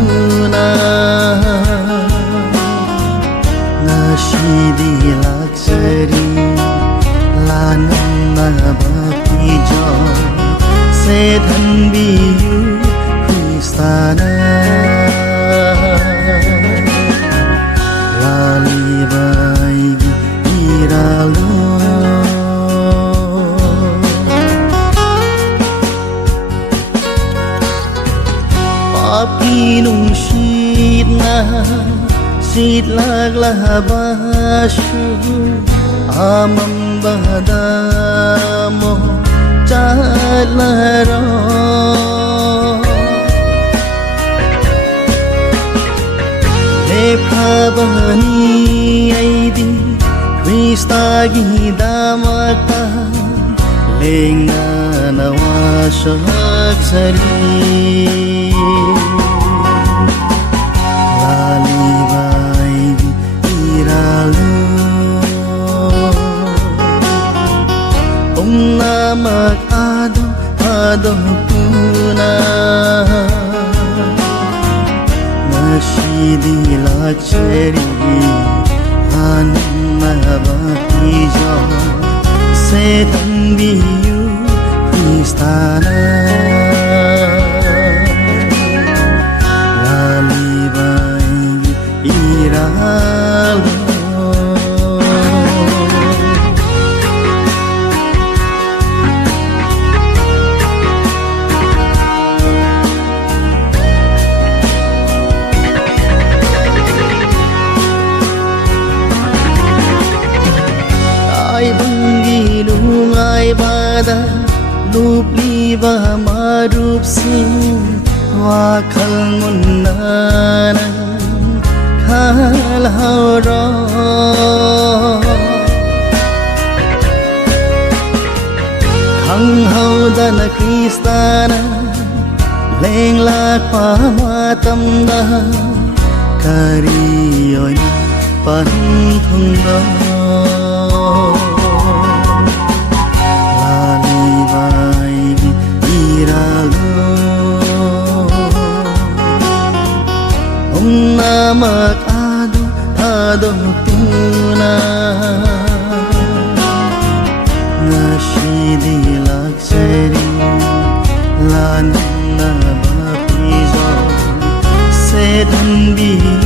tuna ngashidi lakjari lanam na baki jo se dhanbiyu Kristana lali baigi iralo Pinung shit na shit lag lahabashu amam badamo chalaro le phabani aidi Krista gi damata lenga nawashak sari Namak ado tuna Nashidi lakjari Anam nabaki jo Se dhanbiyu Kristana Lali baigi iralo Lungai bada lup liba marup sing wakal munana khal haura khang hau dana Kristana leng lak pa matam da kariyoy pan thung da Namak ado tuna Nashidi lakjari lanam nabaki jo Se dhanbiyu